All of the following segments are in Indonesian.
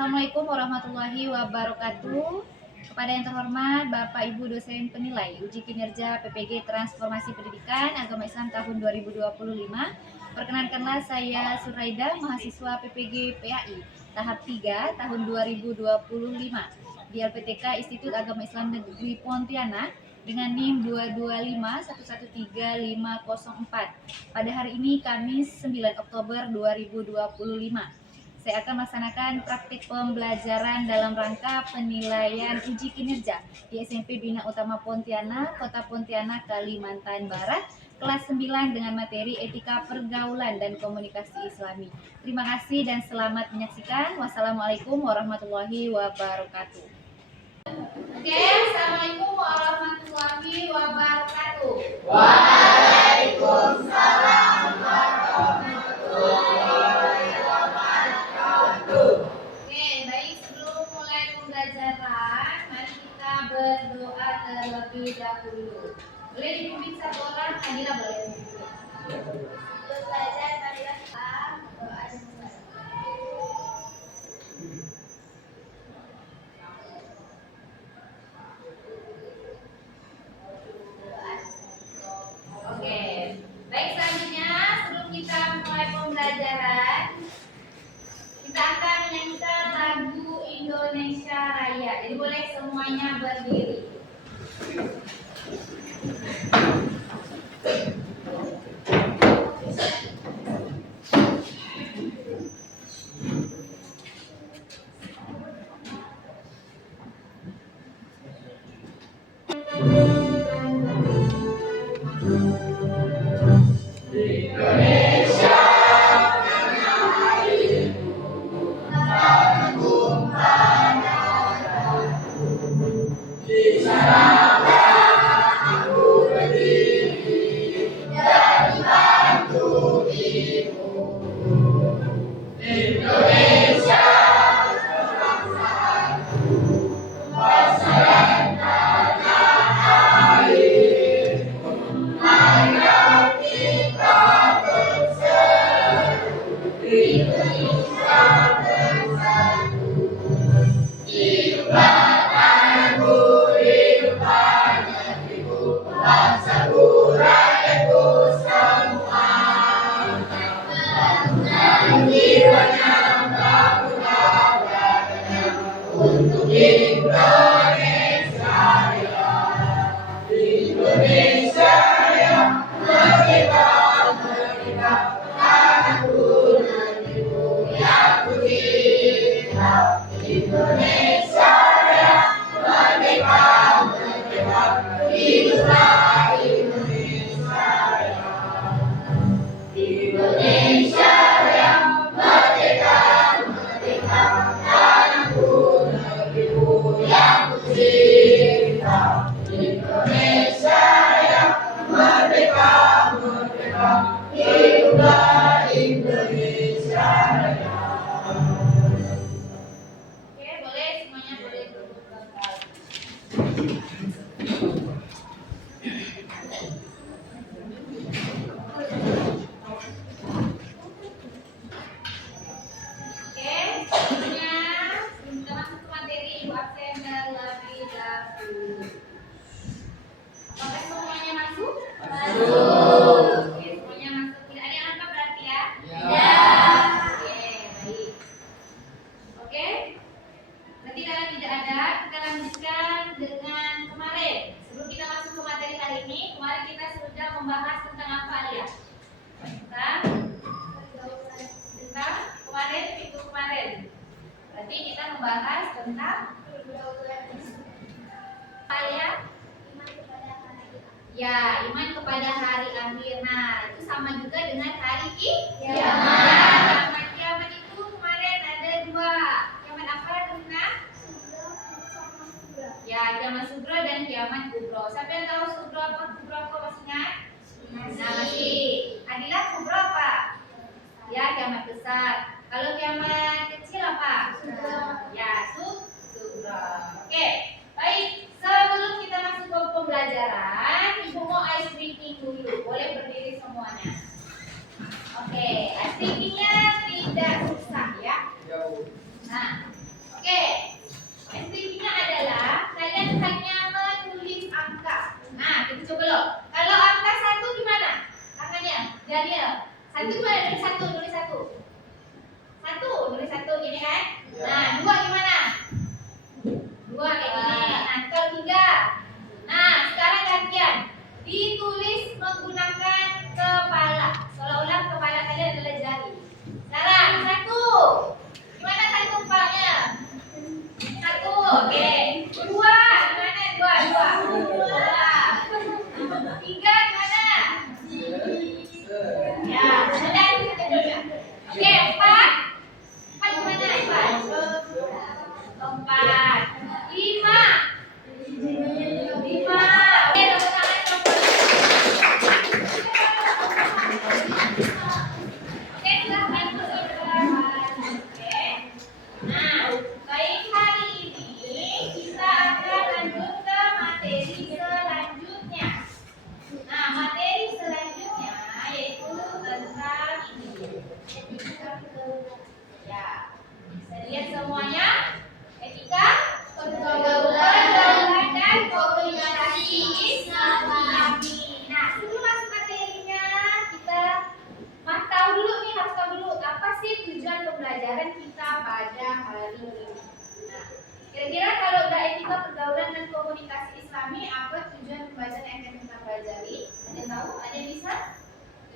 Assalamualaikum warahmatullahi wabarakatuh. Kepada yang terhormat Bapak Ibu dosen penilai uji kinerja PPG Transformasi Pendidikan Agama Islam tahun 2025. Perkenankanlah saya Suraida, mahasiswa PPG PAI tahap 3 tahun 2025 di LPTK Institut Agama Islam Negeri Pontianak dengan NIM 225113504. Pada hari ini Kamis 9 Oktober 2025. Saya akan melaksanakan praktik pembelajaran dalam rangka penilaian uji kinerja di SMP Bina Utama Pontianak, Kota Pontianak, Kalimantan Barat, kelas 9 dengan materi etika pergaulan dan komunikasi Islami. Terima kasih dan selamat menyaksikan. Wassalamualaikum warahmatullahi wabarakatuh. Oke, assalamualaikum warahmatullahi wabarakatuh. Waalaikumsalam warahmatullahi wabarakatuh. Oke, baik, sebelum mulai pembelajaran, mari kita berdoa terlebih dahulu. Boleh dipimpin satu orang, Adila boleh dipimpin. Sebelum belajar, marilah kita berdoa dan membaca. Oke, baik, selanjutnya sebelum kita mulai pembelajaran, kita akan menyanyikan lagu Indonesia Raya. Jadi boleh semuanya berdiri. Oke, boleh semuanya boleh duduk kembali. Oke, selanjutnya kita masuk ke materi Ibu absen terlebih dahulu. Apakah semuanya masuk? Masuk. Oke, semuanya masuk. Tidak ada yang angkat berarti ya? Ya. Oke, baik. Oke. Berarti kalau tidak ada, kita lanjutkan dengan kemarin. Sebelum kita masuk ke materi hari ini, kemarin kita sudah membahas tentang apa ya? Tentang kemarin, itu kemarin. Berarti kita membahas tentang apa ya? Ya, iman kepada hari akhir. Nah, itu sama juga dengan hari kiamat. Kiamat itu kemarin ada dua. Kiamat apa dengan? Ya, kiamat sugro dan kiamat kubro. Siapa yang tahu sugro apa kubro apa masih ingat? Nah, masih. Adilah kubro apa? Ya, kiamat besar. Kalau kiamat kecil apa? Ya, sugro. Oke, baik. Sebelum kita masuk ke pembelajaran, Ibu mau ice drinking dulu. Boleh berdiri semuanya. Oke, ice drinkingnya tidak susah ya. Nah,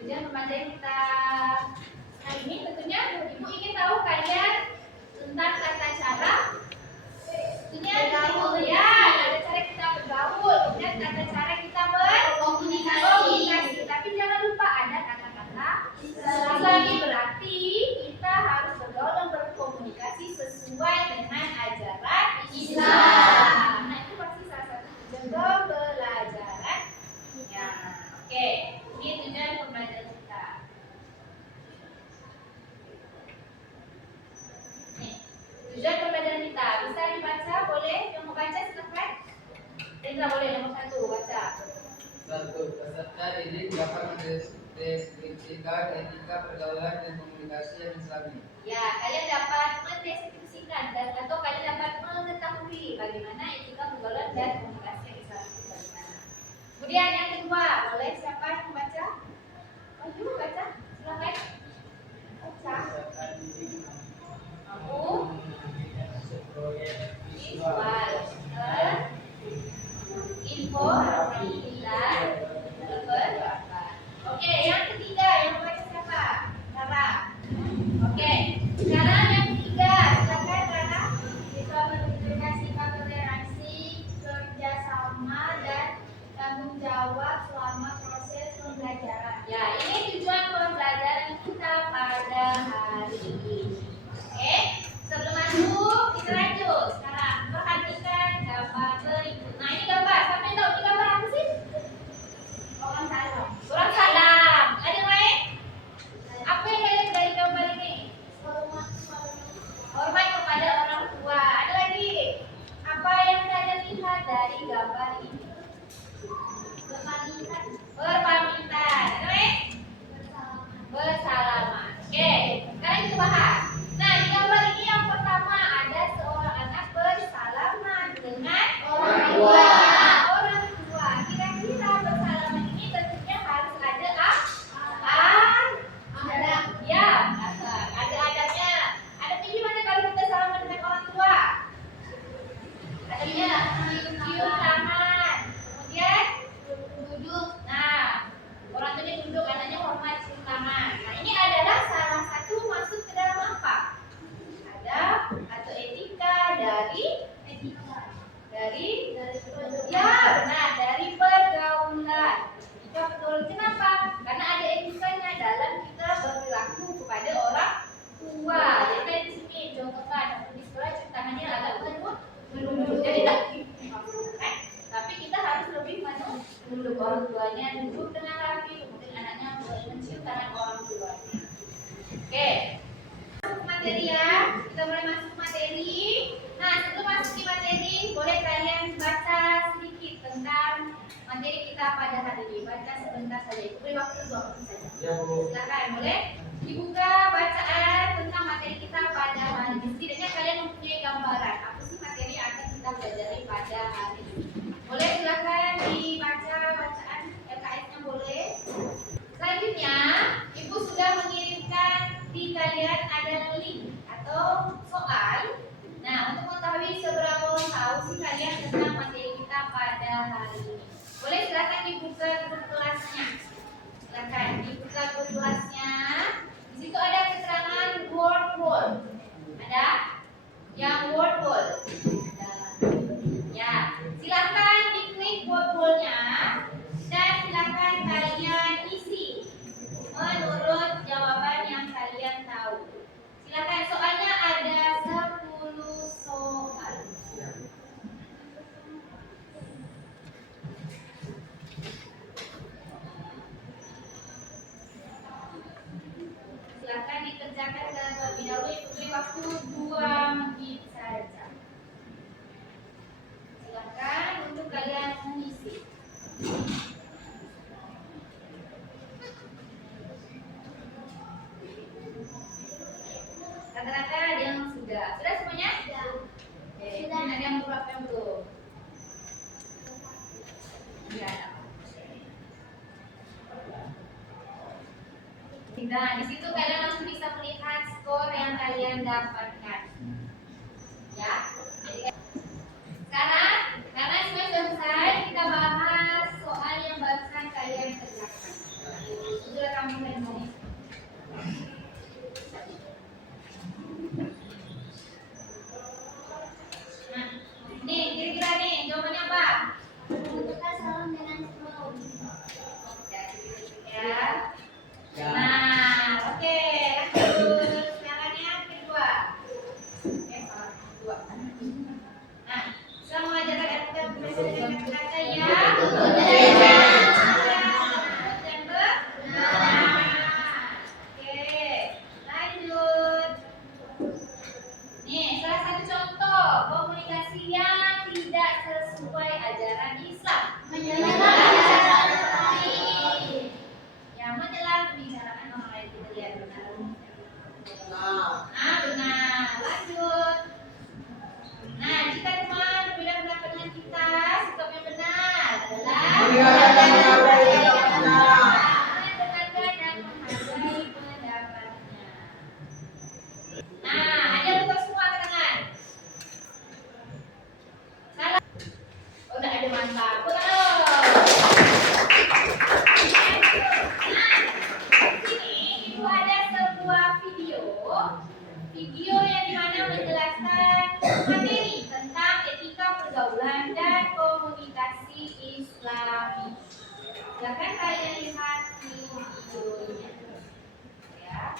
Tujuan pembelajaran kita hari ini tentunya Ibu ingin tahu kalian tentang tata cara tentunya bergaul ya, tata cara kita bergaul, kemudian tata cara kita berkomunikasi. Tapi jangan lupa ada kata-kata Islami, berarti kita harus bergaul dan berkomunikasi sesuai dengan ajaran Islam. Nah, itu pasti salah satu tujuan pembelajaran. Ya, oke. Ini tujuan pembelajaran kita. Nih, tujuan pembelajaran kita bisa dibaca, boleh? Yang mau baca silakan. Indra boleh nomor 1 baca. 1. Peserta didik dapat mendeskripsikan etika pergaulan dan komunikasi yang islami. Ya, kalian dapat mendeskripsikan dan atau kalian dapat mengetahui bagaimana etika pergaulan dan komunikasi yang Islam itu bagaimana. Kemudian yang kedua, boleh siapa yang membaca? Ayo baca, silakan. Baca. Aku visual info kita. Oke, yang ketiga yang membaca siapa? Rara. Oke, sekarang yang ketiga, silakan Rara. Kita menunjukkan sikap toleransi, kerjasama dan tanggung jawab selama proses pembelajaran. Ya, ini tujuan pembelajaran kita pada hari ini. Oke, sebelum masuk kita lanjut. Sekarang perhatikan gambar berikut. Nah, ini gambar. Siapa yang tahu ini gambar apa sih? Orang salam. Orang salam. Ada yang lain? Apa yang kalian dari gambar ini? Hormat kepada orang tua. Ada lagi? Apa yang kalian lihat dari gambar ini? Berpamitan. Ada lagi? Bersalaman. Oke, sekarang kita bahas. Nah, di gambar ini yang pertama ada seorang anak bersalaman dengan orang tua. Orang tua. Kira-kira bersalaman ini tentunya harus ada adab. Ya, ada adabnya. Adabnya gimana kalau kita salaman dengan orang tua? Adabnya cium tangan. Kemudian duduk. Nah, orang tuanya duduk, anaknya hormat cium tangan. Nah, ini adalah salah satu masuk ke dalam apa? Adab atau etika dari ya benar, dari pergaulan. Etika pergaulan kenapa? Karena ada etikanya dalam kita berperilaku kepada orang tua. Jadi kayak di sini contohkan di sekolah cium tangannya agak menunduk. Jadi tak kan? Tapi kita harus lebih menunduk orang tuanya, duduk dengan rapi, kemudian anaknya mencium tangan orang tuanya. Oke. Masuk ke materi ya. Kita mulai masuk ke materi. Nah, sebelum masuk ke materi, boleh kalian baca sedikit tentang materi kita pada hari ini. Baca sebentar saja. Beri waktu 2 menit saja. Ya, Bu. Silakan, boleh dibuka bacaan tentang materi kita pada hari ini. Setidaknya kalian mempunyai gambaran apa sih materi yang akan kita pelajari pada hari ini. Boleh silakan dibaca bacaan LKS-nya boleh. Selanjutnya, Ibu sudah mengirimkan di kalian ada link atau soal. Nah, untuk mengetahui seberapa tahu sih kalian tentang materi kita pada hari ini. Boleh silakan dibuka grup kelasnya. Silakan dibuka grup kelasnya. Di situ ada keterangan word wall. Ada yang word wall. Ya, silakan diklik word wall-nya dan silakan kalian isi menurut jawaban yang kalian tahu. Silakan, soalnya ada 10 soal. Silakan dikerjakan terlebih dahulu. Beri waktu 2 menit saja. Silakan untuk kalian mengisi. Rata-rata ada yang sudah semuanya? Sudah. Sudah. Ada yang belum? Ya. Nah, di situ kalian langsung bisa melihat skor yang kalian dapatkan. Ya. Sekarang, karena semua sudah selesai, kita bahas soal yang barusan kalian kerjakan. Sudah kamu Kata yang benar. Oke, lanjut. Nih, salah satu contoh komunikasi yang tidak sesuai ajaran Islam. Ya, menjelang pembicaraan orang lain, kita lihat benar. Benar. Lanjut. Nah, jika teman berbeda pendapat dengan kita, sikap yang benar adalah mendengarkan dan menghargai pendapatnya. Nah, ada untuk semua angkat tangan. Salah. Oh, udah ada mantap. Itu ada sebuah video yang dimana menjelaskan materi tentang etika pergaulan dan komunikasi Islami. Silakan kalian lihat videonya. Ya.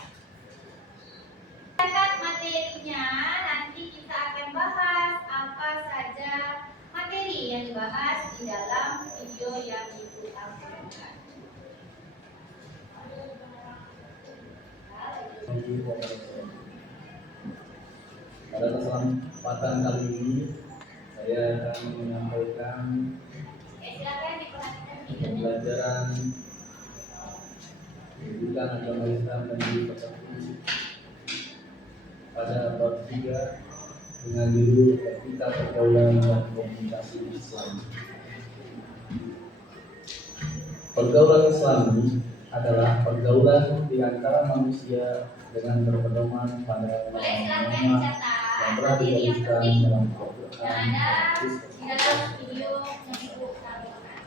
Materinya nanti kita akan bahas apa saja materi yang dibahas di dalam video yang itu tampilkan. Pada kesempatan kali ini saya akan menyampaikan Silakan diperhatikan videonya. pembelajaran pendidikan agama Islam dan Pekerti pada bab 3 dengan judul etika pergaulan dan komunikasi Islam. Pergaulan Islami adalah pergaulan di antara manusia dengan berpedoman pada Boleh silakan norma dicatat yang telah materi yang digariskan penting dalam yang Al-Quran. ada di dalam video yang ibu tampilkan.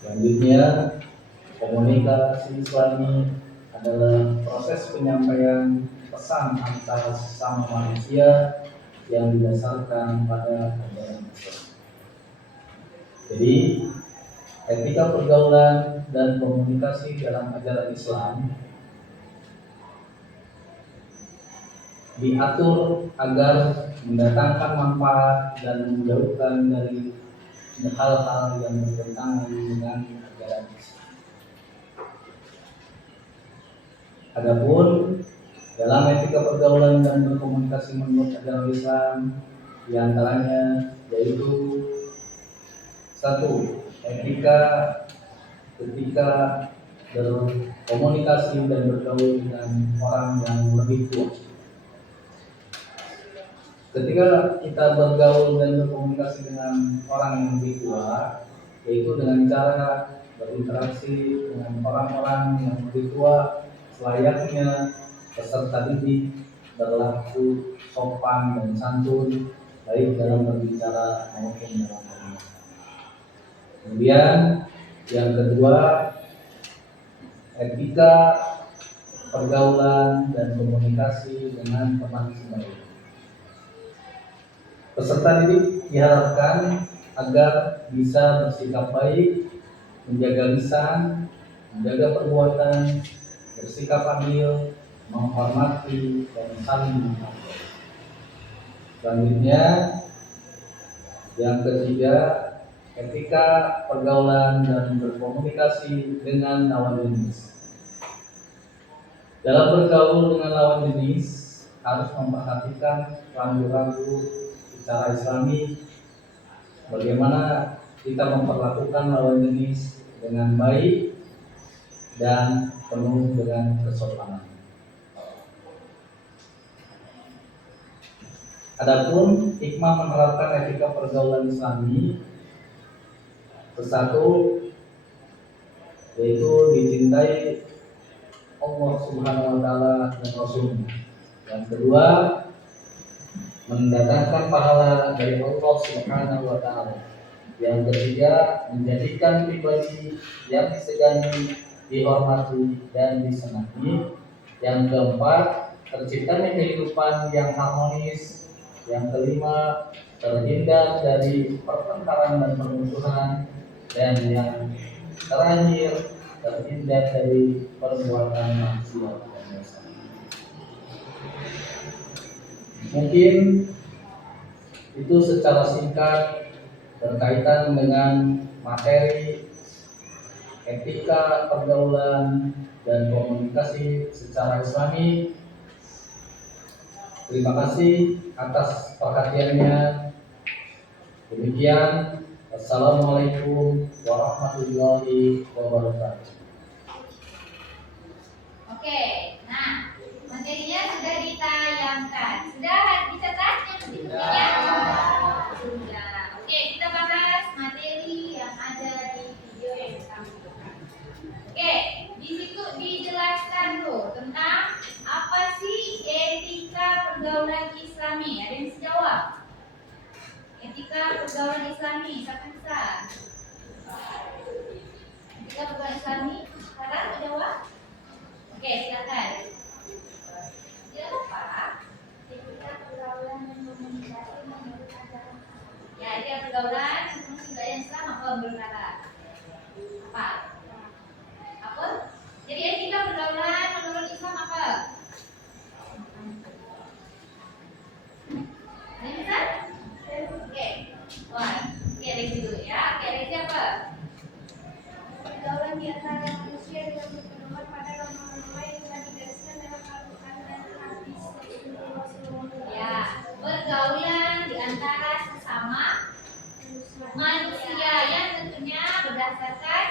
Selanjutnya, komunikasi Islami adalah proses penyampaian pesan antar sesama manusia yang didasarkan pada ajaran Islam. Jadi, etika pergaulan dan komunikasi dalam ajaran Islam diatur agar mendatangkan manfaat dan menjauhkan dari hal-hal yang bertentangan dengan ajaran Islam. Adapun dalam etika pergaulan dan berkomunikasi menurut ajaran Islam, diantaranya yaitu 1. Etika ketika berkomunikasi dan bergaul dengan orang yang lebih tua. Ketika kita bergaul dan berkomunikasi dengan orang yang lebih tua, yaitu dengan cara berinteraksi dengan orang-orang yang lebih tua, selayaknya peserta didik berlaku sopan dan santun, baik dalam berbicara maupun dalam komunikasi. Kemudian yang kedua, etika pergaulan dan komunikasi dengan teman sebaya. Peserta didik diharapkan agar bisa bersikap baik, menjaga lisan, menjaga perbuatan, bersikap adil, menghormati, dan saling menghargai. Selanjutnya, yang ketiga, etika pergaulan dan berkomunikasi dengan lawan jenis. Dalam bergaul dengan lawan jenis harus memperhatikan rambu-rambu secara Islami, bagaimana kita memperlakukan lawan jenis dengan baik dan penuh dengan kesopanan. Adapun hikmah menerapkan etika pergaulan Islami, satu, yaitu dicintai Allah Subhanahu wa Ta'ala dan Rasulnya. Yang kedua, mendatangkan pahala dari Allah Subhanahu wa Ta'ala. Yang ketiga, menjadikan pribadi yang disegani, dihormati, dan disenangi. Yang keempat, terciptanya kehidupan yang harmonis. Yang kelima, terhindar dari pertengkaran dan permusuhan. Dan yang terakhir, terhindar dari perbuatan maksiat dan dosa. Mungkin itu secara singkat berkaitan dengan materi etika pergaulan dan komunikasi secara Islami. Terima kasih atas perhatiannya. Demikian, Assalamualaikum warahmatullahi wabarakatuh. Oke, nah materinya sudah ditayangkan. Sudah dicatat yang penting-pentingnya? Sudah. Oke, kita bahas materi yang ada di video yang kami buat. Oke, di situ dijelaskan tuh tentang apa sih etika pergaulan Islami. Ada yang bisa jawab? Etika pergaulan Islami, siapa yang bisa? Etika pergaulan Islami, sekarang jawab? Oke, silakan. Jangan lupa etika pergaulan dan komunikasi menurut ajaran. Ya, etika pergaulan menurut ajaran Islam apa menurut kata? Apa? Apa? Jadi etika pergaulan menurut Islam apa? Ada yang bisa? Oke. Wah, oke Rezi dulu ya. Oke, Rezi apa? Pergaulan di antara manusia dengan berpedoman pada norma-norma yang telah digariskan dalam Al-Quran dan hadis Rasulullah. Ya, pergaulan di antara sesama manusia yang tentunya berdasarkan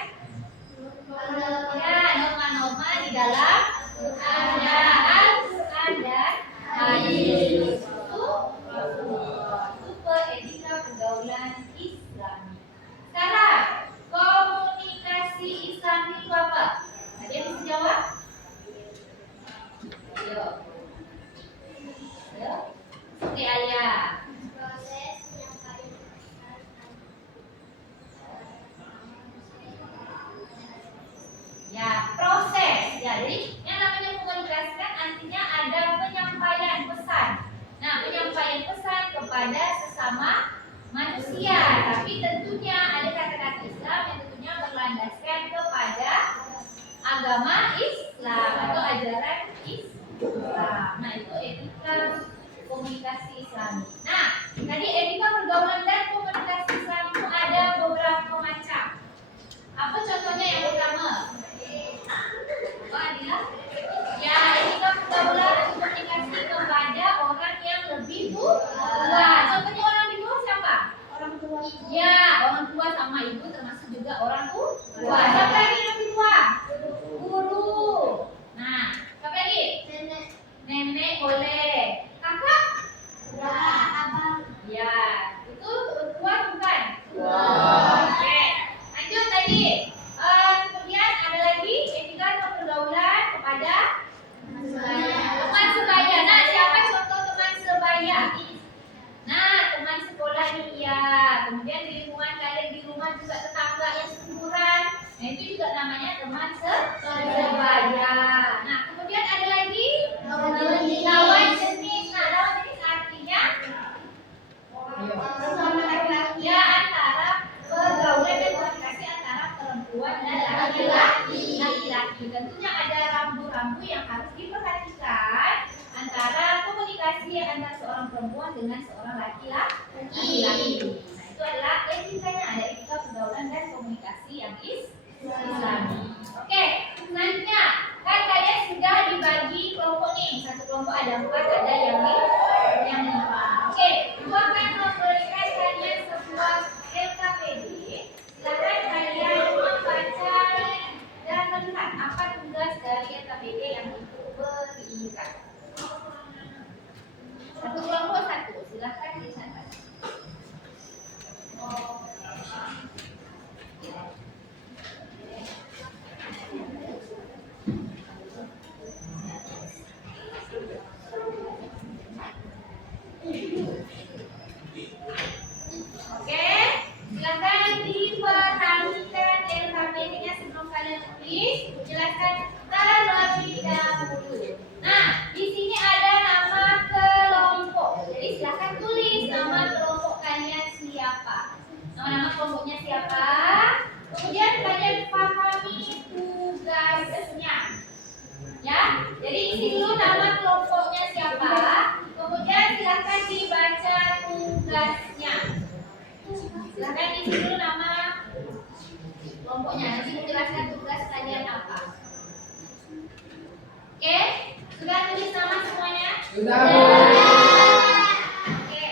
ya norma-norma di dalam Quran dan hadis. Itu etika pergaulan Islami. Sekarang komunikasi Islami itu apa? Ada yang bisa jawab? Ayo. Ayo. Oke, Alia. Proses penyampaian pesan Ya, proses. Ya, jadi yang namanya komunikasi kan artinya ada penyampaian pesan. Nah, penyampaian pesan kepada sesama manusia, tapi tentunya ada kata-kata Islam yang tentunya berlandaskan kepada agama Islam atau ajaran Islam. Nah, itu etika komunikasi Islam. Nah, tadi etika pergaulan dan komunikasi Islam itu ada beberapa macam. Apa contohnya yang pertama? Oh, Adila? Ya, etika pergaulan dan komunikasi kepada orang yang lebih tua. Contohnya orang lebih tua siapa? orang tua. Ya, orang tua sama ibu termasuk juga orang tua. Siapa lagi yang lebih tua? Guru. Nah, siapa lagi? Nenek, Nenek boleh. Kakak? abang, Ya, itu tua bukan? Tua. Oke, lanjut tadi. Kemudian ada lagi etika pergaulan kepada teman sebaya. Nah, siapa contoh teman sebaya? Nah, teman sekolah nih ya. Kemudian di lingkungan kalian di rumah juga tetangga yang seumuran. Nah, itu juga namanya teman sebaya. Nah, kemudian ada lagi lawan jenis. Nah, lawan jenis artinya sesama laki-laki. ya antara pergaulan dan komunikasi antara perempuan dan laki-laki. Tentunya ada rambu-rambu yang harus diperhatikan antara komunikasi antara seorang perempuan dengan seorang laki-laki. Nah, itu adalah etikanya, ada etika pergaulan dan komunikasi yang Islami. Oke, selanjutnya kan kalian sudah dibagi kelompok nih. Satu kelompok ada 4, ada yang 5. Oke, aku akan memberikan kalian sebuah LKPD. Silakan kalian membaca dan melihat apa tugas dari LKPD yang diberikan. Satu kelompok satu, silakan dicatat. Oke, silakan diperhatikan LKPD-nya sebelum kalian tulis. Jelaskan terlebih dahulu. Nah, di sini ada nama kelompok. Jadi silakan tulis nama kelompok kalian siapa. Nama-nama kelompoknya siapa? Kemudian kalian pahami tugasnya. Ya, jadi isi dulu nama kelompoknya siapa. Kemudian silakan dibaca tugasnya. Silakan Sudah. Oke,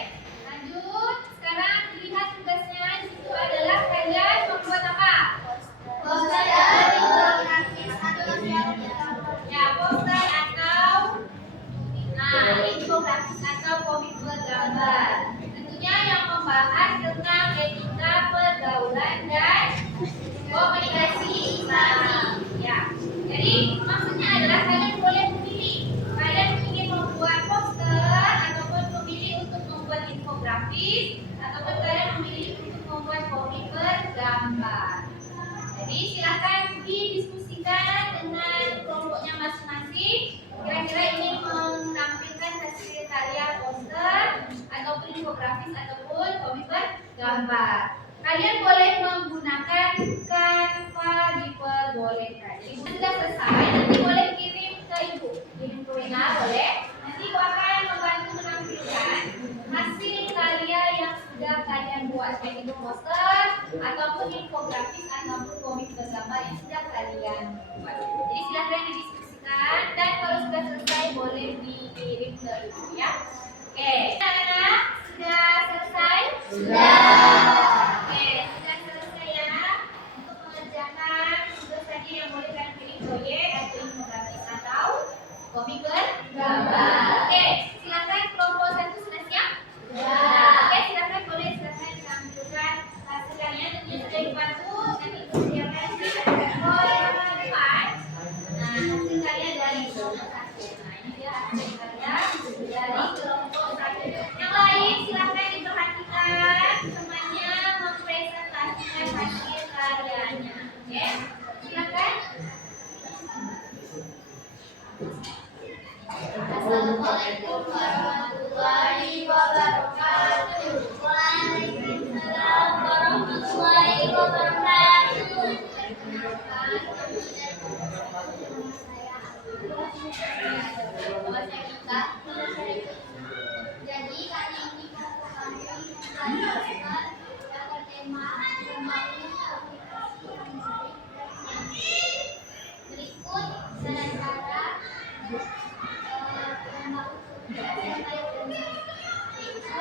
lanjut. Sekarang dilihat tugasnya. Di situ adalah kalian membuat apa? Poster ya, poster atau infografis atau komik bergambar. Tentunya yang membahas tentang etika pergaulan dan komunikasi Islam. Ya, jadi maksudnya adalah kalian boleh memilih. Kalian ingin membuat poster ataupun memilih untuk membuat infografis ataupun kalian memilih untuk membuat komik bergambar. Jadi silakan didiskusikan dengan kelompoknya masing-masing. Kira-kira ingin menampilkan hasil karya poster ataupun infografis ataupun komik bergambar. Kalian boleh menggunakan Canva, diperbolehkan. Jadi sudah selesai, nanti boleh kirim ke ibu, kirim ke Wina boleh. Nanti ibu akan membantu menampilkan hasil karya yang sudah kalian buat, baik itu poster ataupun infografis ataupun komik bergambar yang sudah kalian buat. Jadi silakan didiskusikan dan kalau sudah selesai boleh dikirim ke ibu ya. Oke, anak-anak sudah selesai? Oke, sudah selesai ya untuk mengerjakan tugas tadi yang boleh kalian pilih proyek atau infografis atau komik bergambar. Oke, silakan kelompok 1 sudah siap? Oke, silakan ditampilkan hasilnya. Tentunya sudah dibantu nanti disediakan di depan. Nah, hasil karya dari kelompok 1. Nah, ini dia hasil karya dari kelompok 1. Yang lain silakan diperhatikan temannya mempresentasikan hasil karyanya. Oke, silakan. Assalamualaikum warahmatullahi wabarakatuh. Waalaikumsalam warahmatullahi wabarakatuh. Jadi kali ini kami akan bertema membangun aplikasi yang berikut cara-cara membangun aplikasi yang baik dan yaitu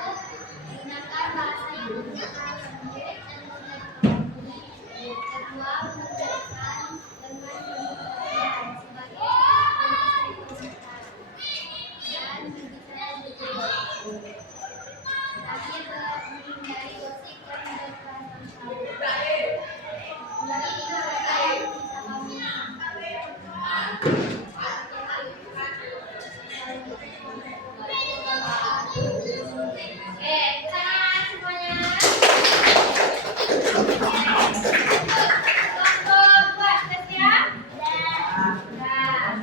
menggunakan bahasa yang mudah, pendek dan mudah dipahami. Kedua, mengerjakan dengan menggunakan sebagai komentar dan mendesain detail. Terakhir, menghindari gosip dan berkerasan salah. Dari tiga kata yang bisa kami Kesana semuanya.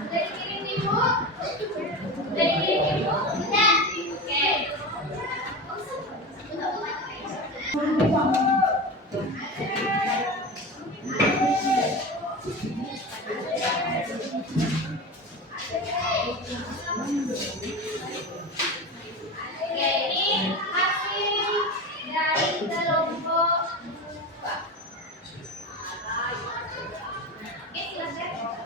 Sudah dikirim ibu? Sudah. Oke. Oke, ini hasil dari kelompok 2. Oke, silakan.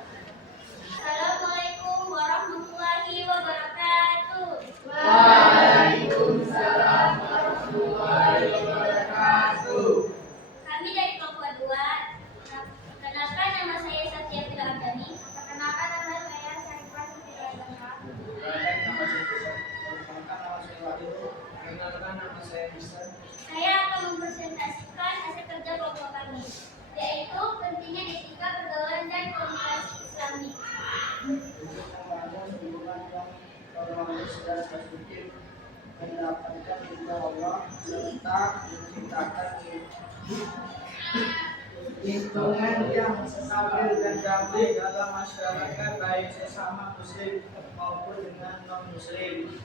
Assalamualaikum warahmatullahi wabarakatuh. Waalaikumsalam warahmatullahi wabarakatuh. Kami dari kelompok 2. Perkenalkan, nama saya Satya Fila Abdani. Perkenalkan, nama saya Syarifah Fila Abdani. Perkenalkan nama saya Bisa. Saya akan mempresentasikan hasil kerja kelompok kami, yaitu pentingnya etika pergaulan dan komunikasi Islami. Untuk membangun hubungan yang harmonis dan positif, mendapatkan ridha Allah serta menciptakan lingkungan yang stabil dan damai dalam masyarakat, baik sesama muslim maupun dengan non muslim.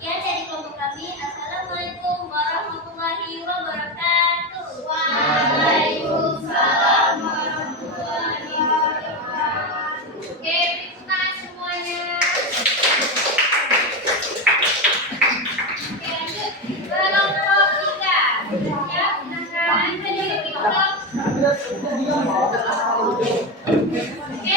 Sekian dari kelompok kami. Assalamualaikum warahmatullahi wabarakatuh. Waalaikumsalam warahmatullahi wabarakatuh. Oke, berikutan semuanya. Oke, lanjut. Kelompok 3. Ya, silakan berdiri di kelompok. Oke.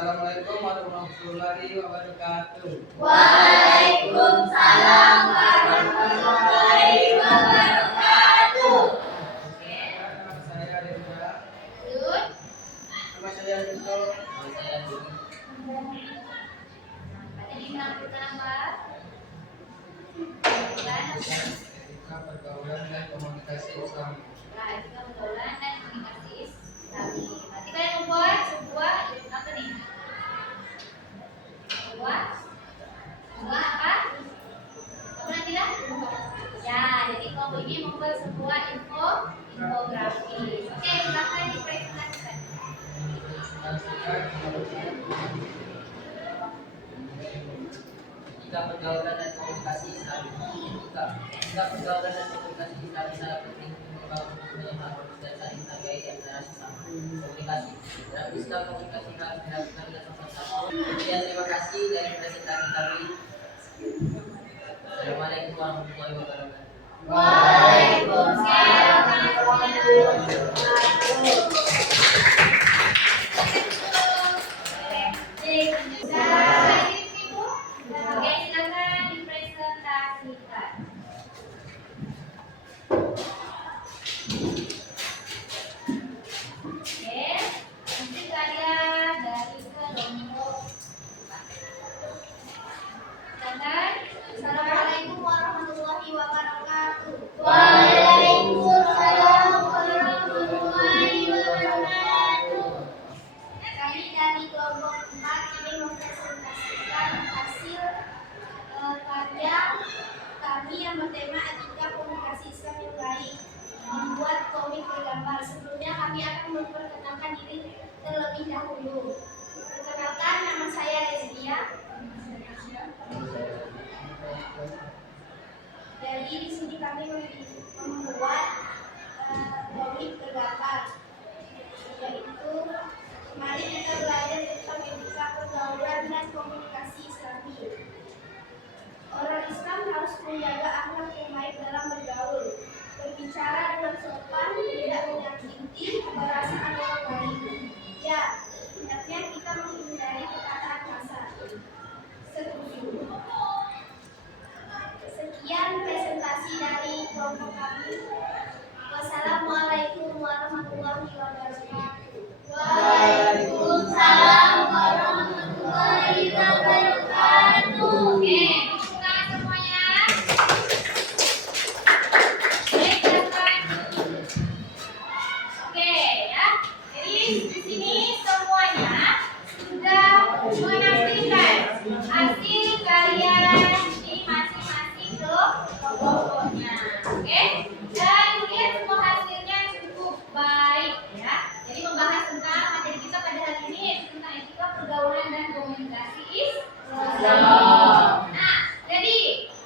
Assalamualaikum warahmatullahi wabarakatuh. Waalaikumsalam warahmatullahi wabarakatuh. Nama saya Reza. Lanjut. Nama saya Dito. Tadi menampilkan apa? Etika pergaulan dan komunikasi Islam. Nah, etika pergaulan dan komunikasi Islami. Nanti kalian membuat sebuah apa nih? Sebuah apa? Apa nanti lah? Ya, jadi kelompok ini membuat sebuah infografis. Oke, silakan dipresentasikan. Etika pergaulan dan komunikasi Islam. Etika pergaulan dan komunikasi Islam sangat penting untuk membangun hubungan yang harmonis dan saling menghargai di antara sesama. Komunikasi. Dalam Islam, komunikasi harus dilakukan dengan sopan santun. Sekian, terima kasih dari presentasi kami. Assalamualaikum warahmatullahi wabarakatuh. Waalaikumsalam warahmatullahi wabarakatuh. Oke, silakan dipresentasikan. Oke, nanti kalian dari kelompok. Silakan. Assalamualaikum warahmatullahi wabarakatuh. Waalaikumsalam warahmatullahi wabarakatuh. Kami dari kelompok 4 ingin mempresentasikan hasil karya kami yang bertema etika komunikasi Islam yang baik, membuat komik bergambar. Sebelumnya kami akan memperkenalkan diri terlebih dahulu. Perkenalkan, nama saya Rezia. Jadi di sini kami membuat komik bergambar, yaitu mari kita belajar tentang etika pergaulan dan komunikasi Islami. Orang Islam harus menjaga akhlak yang baik dalam bergaul, berbicara dengan sopan, tidak menyakiti perasaan orang lain. Ya, hendaknya kita menghindari perkataan kasar. Setuju. Sekian presentasi dari kelompok kami. Wassalamualaikum warahmatullahi wabarakatuh. Waalaikumsalam warahmatullahi wabarakatuh. Oke, tepuk tangan semuanya. Baik, silakan. Oke, ya. Jadi di sini semuanya sudah menampilkan hasil karya di masing-masing kelompoknya. Oke, dan lihat semua hasilnya cukup baik ya. Jadi membahas tentang materi kita pada hari ini yaitu tentang etika pergaulan dan komunikasi Islam. Nah, jadi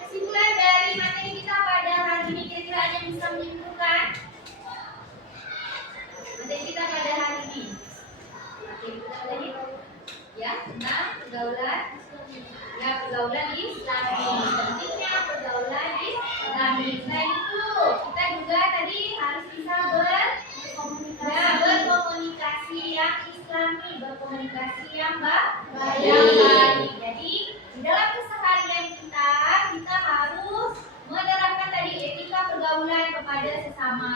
kesimpulan dari materi kita pada hari ini kira-kira ada yang bisa menyimpulkan materi kita pada hari ini. Materi kita tadi ya tentang pergaulan ya pergaulan Islami. Pentingnya pergaulan Islami. Selain itu kita juga tadi harus bisa berkomunikasi yang Islami, berkomunikasi yang baik. Jadi di dalam keseharian kita harus menerapkan tadi etika pergaulan kepada sesama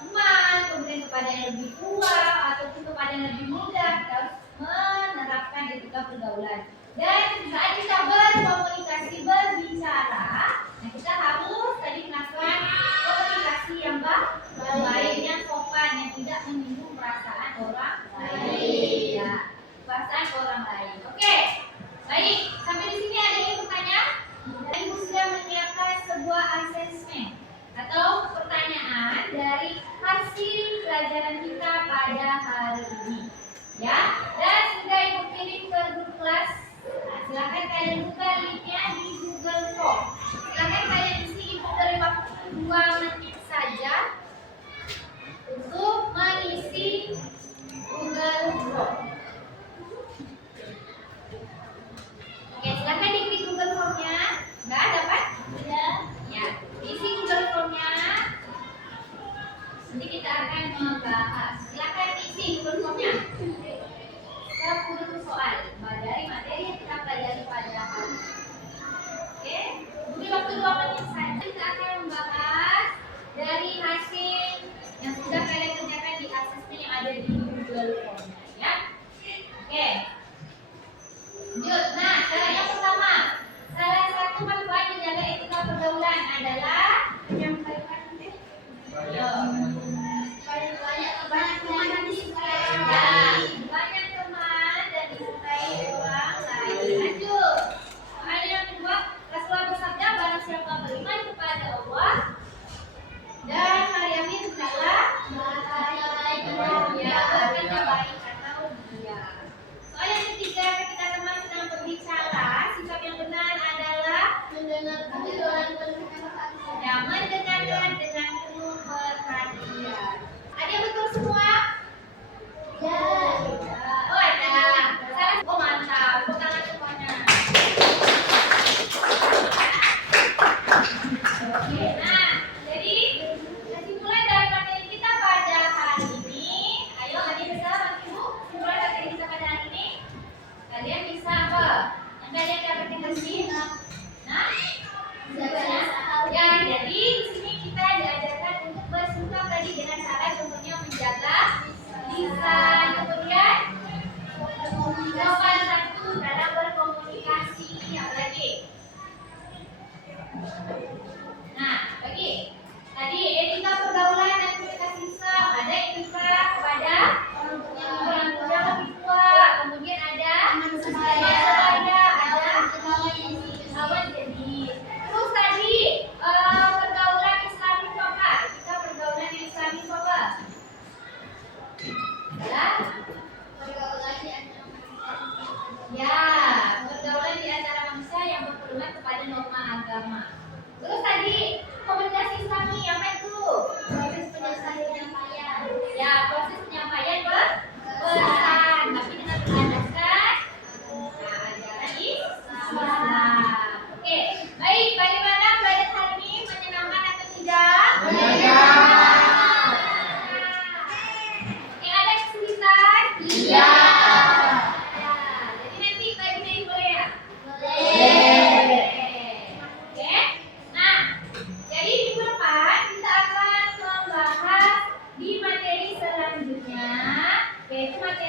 teman, kemudian kepada yang lebih tua ataupun kepada yang lebih muda. Kita harus menerapkan etika pergaulan. Dan saat kita berkomunikasi, berbicara, nah kita harus tadi melakukan komunikasi yang baik, yang sopan, yang tidak menyinggung perasaan orang lain. Ya, perasaan orang lain. Oke, baik. Sampai di sini ada yang bertanya? Ibu sudah menyiapkan sebuah asesmen atau pertanyaan dari hasil pelajaran kita pada hari ini. Ya, dan sudah ibu kirim ke grup kelas. Nah, silakan kalian buka linknya di Google Form. Silakan kalian isi, ibu beri waktu 2 menit saja untuk mengisi Google Form.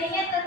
materinya